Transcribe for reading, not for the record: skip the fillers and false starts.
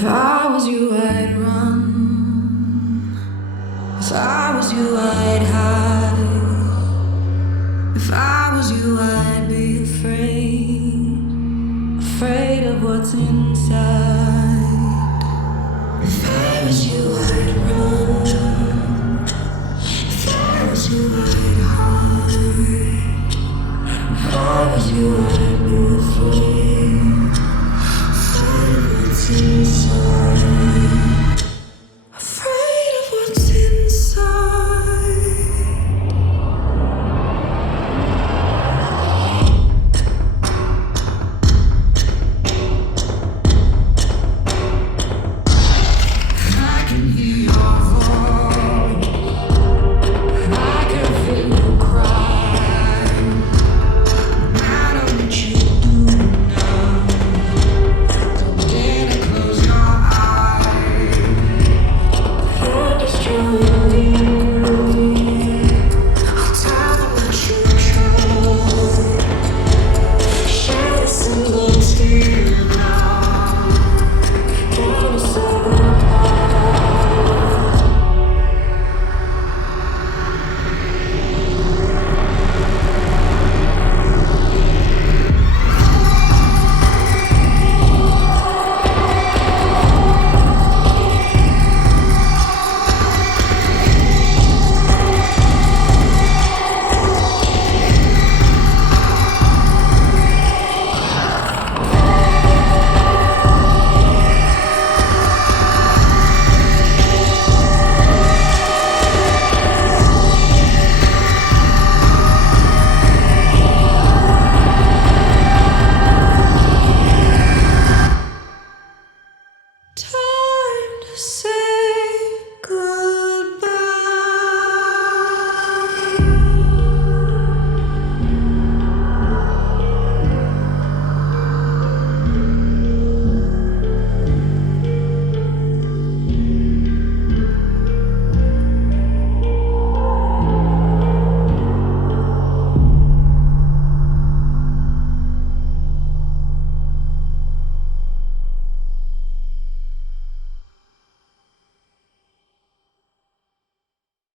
If I was you, I'd run. If I was you, I'd hide. If I was you, I'd be afraid. Afraid of what's inside. If I was you, I'd run. If I was you, I'd hide. If I was you, I'd